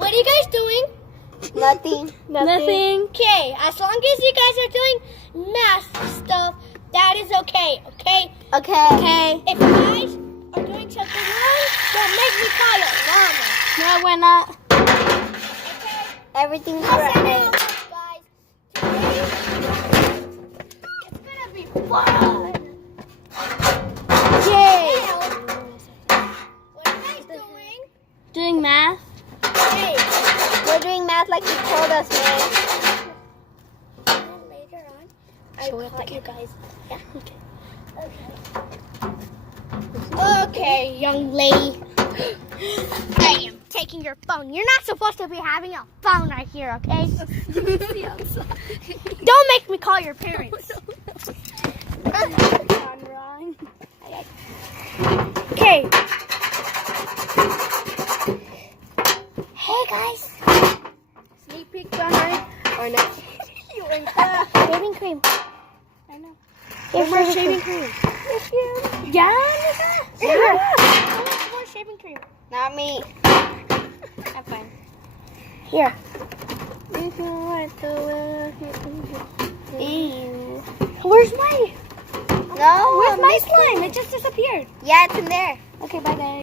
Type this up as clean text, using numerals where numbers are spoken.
What are you guys doing? Nothing. Nothing. Okay, as long as you guys are doing math stuff, that is okay, okay? Okay. Okay. If you guys are doing something wrong, don't make me call your mama. No, we're not. Okay? Everything's Let's right. end it off, guys. Today, it's gonna be fun. Yay. Now, what are you guys doing? Doing math. Hey, We're doing math like you told us, man. and then later on, I Show it caught the you guys. Yeah. Okay. Okay, young lady. I am taking your phone. You're not supposed to be having a phone right here, okay? Don't make me call your parents. Wrong. Okay. Hey guys. Sneak peek behind. Or no. You're in class. Shaving cream. I know. Here's More more shaving cream. Yeah, Here. More shaving cream. Not me. I'm fine. Here. Ew. Where's my? No. Where's my slime? It just disappeared. Yeah, it's in there. Okay, bye guys.